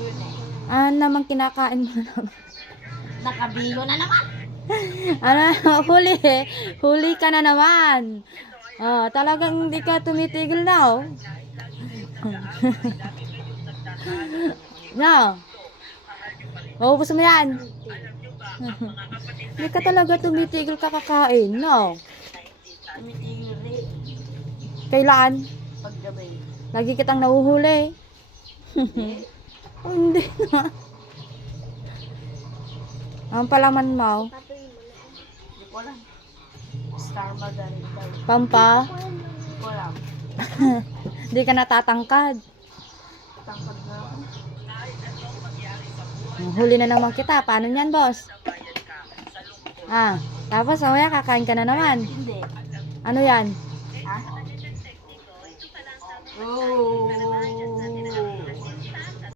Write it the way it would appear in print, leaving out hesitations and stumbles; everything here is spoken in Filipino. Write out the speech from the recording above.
Yun eh. Ano naman kinakain mo naman? Nakabiyo na naman. Ano, huli eh. Huli ka na naman. Oh, talagang hindi ka tumitigil na, oh. No. Maubos mo yan. Hindi ka talaga tumitigil kakakain, no. Tumitigil rin. Kailan? Paggabi. Lagi kitang nahuhuli. Hindi. Oh, hindi na. Ang palaman mo, Hindi ko alam. Star Margarine daw. Pampa, Hindi ko alam. hindi ka natatangkad. Tangkad na ako. Huli na naman kita. Paano yan, boss? Ah, tapos mamaya kakain ka na naman. Hindi. Ano yan? Ha? Oh.